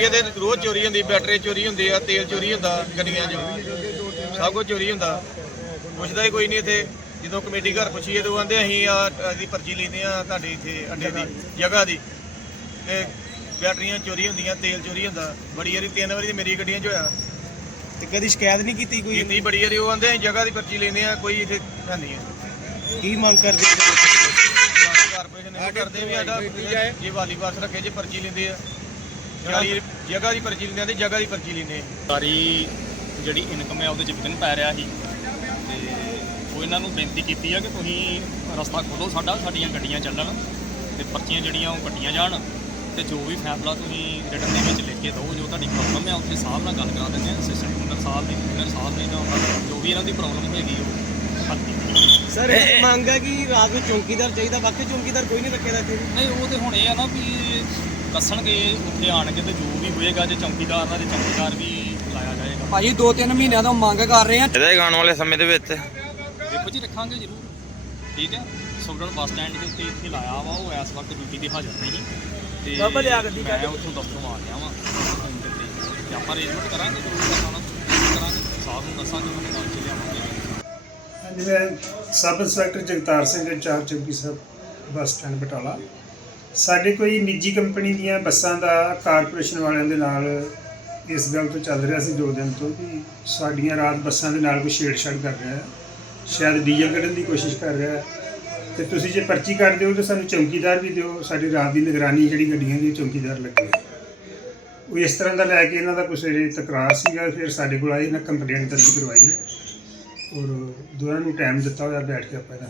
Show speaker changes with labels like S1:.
S1: ਤੇ ਰੋਜ਼ ਚੋਰੀ ਹੁੰਦੀ, ਬੈਟਰੀ ਚੋਰੀ ਹੁੰਦੀ ਆ, ਤੇਲ ਚੋਰੀ ਹੁੰਦਾ ਗੱਡੀਆਂ 'ਚ, ਸਭ ਕੁਝ ਚੋਰੀ ਹੁੰਦਾ। ਪੁੱਛਦਾ ਹੀ ਕੋਈ ਨਹੀਂ ਇੱਥੇ। ਜਦੋਂ ਕਮੇਟੀ ਘਰ ਪੁੱਛੀਏ ਤਾਂ ਉਹ ਆਂਦੇ ਅਸੀਂ ਇਹਦੀ ਪਰਚੀ ਲੈਂਦੇ ਆ ਤੁਹਾਡੇ ਇੱਥੇ ਅੱਡੇ ਦੀ ਜਗ੍ਹਾ ਦੀ, ਤੇ ਬੈਟਰੀਆਂ ਚੋਰੀ ਹੁੰਦੀਆਂ, ਤੇਲ ਚੋਰੀ ਹੁੰਦਾ। ਬੜੀ ਵਾਰੀ 3 ਵਾਰੀ ਮੇਰੀ ਗੱਡੀਆਂ 'ਚ ਹੋਇਆ।
S2: ਤੇ ਕਦੀ ਸ਼ਿਕਾਇਤ ਨਹੀਂ ਕੀਤੀ ਕੋਈ?
S1: ਕੀਤੀ ਬੜੀ ਵਾਰੀ। ਉਹ ਆਂਦੇ ਅਸੀਂ ਜਗ੍ਹਾ ਦੀ ਪਰਚੀ ਲੈਂਦੇ ਆ, ਕੋਈ ਇੱਥੇ ਹੈ ਨਹੀਂ ਹੈ।
S2: ਕੀ ਮੰਗ ਕਰਦੇ?
S1: ਕਾਰਪੋਰੇਸ਼ਨ ਇਹ ਕਰਦੇ ਵੀ ਸਾਡਾ ਜੇ ਵਾਲੀ ਬੱਸ ਰੱਖੇ ਜੇ ਪਰਚੀ ਲੈਂਦੇ ਆ, ਜਗ੍ਹਾ ਦੀ ਪਰਚੀ ਲੈਂਦੇ ਆ ਤੇ ਜਗ੍ਹਾ ਦੀ ਪਰਚੀ ਲੈਂਦੇ ਆ।
S3: ਸਾਰੀ ਜਿਹੜੀ ਇਨਕਮ ਹੈ ਉਹਦੇ 'ਚ ਵਿਘਨ ਪੈ ਰਿਹਾ ਸੀ ਤੇ ਉਹ ਇਹਨਾਂ ਨੂੰ ਬੇਨਤੀ ਕੀਤੀ ਆ ਕਿ ਤੁਸੀਂ ਰਸਤਾ ਖੋਲ੍ਹੋ ਸਾਡੀਆਂ ਗੱਡੀਆਂ ਚੱਲਣ ਤੇ ਪਰਚੀਆਂ ਜਿਹੜੀਆਂ ਉਹ ਕੱਟੀਆਂ ਜਾਣ, ਤੇ ਜੋ ਵੀ ਫੈਸਲਾ ਤੁਸੀਂ ਰਿਟਨ ਦੇ ਵਿੱਚ ਲਿਖ ਕੇ ਦਿਓ, ਜੋ ਤੁਹਾਡੀ ਪ੍ਰੋਬਲਮ ਹੈ ਉੱਥੇ ਸਾਹਿਬ ਨਾਲ ਗੱਲ ਕਰਾ ਦਿੰਦੇ ਆ, ਅਸਿਸਟੈਂਟ ਕਮਿਸ਼ਨਰ ਸਾਹਿਬ ਨੇ, ਕਮਿਸ਼ਨਰ ਸਾਹਿਬ ਨੇ, ਜਾਂ ਜੋ ਵੀ ਇਹਨਾਂ ਦੀ ਪ੍ਰੋਬਲਮ ਹੈਗੀ ਉਹ ਹੱਲ ਕੀਤੀ।
S2: ਸਰ ਇਹ ਮੰਗ ਹੈ ਕਿ ਰਾਤ ਨੂੰ ਚੌਕੀਦਾਰ ਚਾਹੀਦਾ, ਬਾਕੀ ਚੌਕੀਦਾਰ ਕੋਈ ਨਹੀਂ ਰੱਖੇਦਾ ਇੱਥੇ?
S3: ਨਹੀਂ, ਉਹ ਤੇ ਹੁਣ ਇਹ ਆ ਨਾ ਵੀ ਦੱਸਣਗੇ ਉੱਥੇ ਆਣ ਕੇ, ਤੇ ਜੋ ਵੀ ਹੋਏਗਾ ਜੇ ਚੌਕੀਦਾਰ ਦਾ, ਤੇ ਚੌਕੀਦਾਰ ਵੀ ਲਾਇਆ ਜਾਏਗਾ।
S4: ਭਾਜੀ 2-3 ਮਹੀਨਿਆਂ ਤੋਂ ਮੰਗ ਕਰ ਰਹੇ ਆ।
S5: ਇਹਦੇ ਆਉਣ ਵਾਲੇ ਸਮੇਂ ਦੇ ਵਿੱਚ
S3: ਦੇਖੋ ਜੀ, ਰੱਖਾਂਗੇ ਜ਼ਰੂਰ, ਠੀਕ ਹੈ। ਸੁਗੜਨ ਬੱਸ ਸਟੈਂਡ ਦੇ ਉੱਤੇ ਇੱਥੇ ਲਾਇਆ ਵਾ, ਉਹ ਇਸ ਵਕਤ ਡਿਊਟੀ 'ਤੇ ਹਾਜ਼ਰ ਨਹੀਂ ਤੇ ਮੈਂ ਉੱਥੋਂ ਦਫ਼ਤਰੋਂ ਆ ਗਿਆ ਵਾਂ ਤੇ ਆਪਾਂ ਅਰੇਂਜਮੈਂਟ ਕਰਾਂਗੇ, ਜ਼ਰੂਰ ਕਰਾਂਗੇ, ਸਾਹਿਬ ਨੂੰ ਦੱਸਾਂਗੇ, ਉਹਨੂੰ ਨਾਲ ਚ ਲਿਆਵਾਂਗੇ।
S6: ਹਾਂਜੀ, ਮੈਂ sub inspector Jagtar Singh, incharge ਚੌਕੀ ਸਾਹਿਬ ਬੱਸ ਸਟੈਂਡ ਬਟਾਲਾ। ਸਾਡੇ ਕੋਈ ਨਿੱਜੀ ਕੰਪਨੀ ਦੀਆਂ ਬੱਸਾਂ ਦਾ ਕਾਰਪੋਰੇਸ਼ਨ ਵਾਲਿਆਂ ਦੇ ਨਾਲ ਇਸ ਗੱਲ ਤੋਂ ਚੱਲ ਰਿਹਾ ਸੀ 2 ਦਿਨ ਤੋਂ ਕਿ ਸਾਡੀਆਂ ਰਾਤ ਬੱਸਾਂ ਦੇ ਨਾਲ ਕੋਈ ਛੇੜਛਾੜ ਕਰ ਰਿਹਾ ਹੈ, ਸ਼ਾਇਦ ਡੀਜ਼ਲ ਕੱਢਣ ਦੀ ਕੋਸ਼ਿਸ਼ ਕਰ ਰਿਹਾ ਹੈ। ਤੇ ਤੁਸੀਂ ਜੇ ਪਰਚੀ ਕੱਢ ਦਿਓ ਤਾਂ ਸਾਨੂੰ ਚੌਕੀਦਾਰ ਵੀ ਦਿਓ, ਸਾਡੀ ਰਾਤ ਦੀ ਨਿਗਰਾਨੀ ਜਿਹੜੀ ਗੱਡੀਆਂ ਦੀ ਚੌਕੀਦਾਰ ਲੱਗੇ। ਉਹ ਇਸ ਤਰ੍ਹਾਂ ਦਾ ਲੈ ਕੇ ਇਹਨਾਂ ਦਾ ਕੁਛ ਤਕਰਾਰ ਸੀਗਾ, ਫਿਰ ਸਾਡੇ ਕੋਲ ਆਏ, ਇਹਨਾਂ ਕੰਪਲੇਂਟ ਦਰਜ ਕਰਵਾਈ ਹੈ ਔਰ ਦੋਨਾਂ ਨੂੰ ਟਾਈਮ ਦਿੱਤਾ ਹੋਇਆ ਬੈਠ ਕੇ ਆਪਾਂ